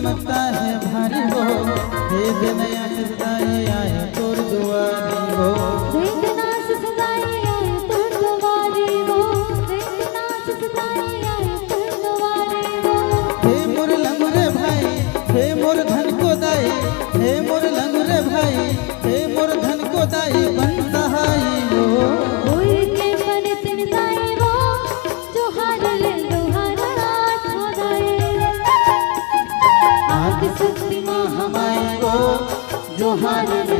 चमकता है भारी हो, हे देवया सदाए आए तोर दुआरी हो। देखना सदाए आए तोर दुआरी हो, देखना सदाए आए तोर दुआरी हो। हे मोर लंगुरे भाई, हे मोर धन को दाई, हे मोर लंगुरे भाई, हे मोर धन को दाई बन सहाई हो। उड़ के पर चिंताई वो जो हार ले दोहारा ठोदाए। आदि शक्ति मां हमारी हो, जो हार ले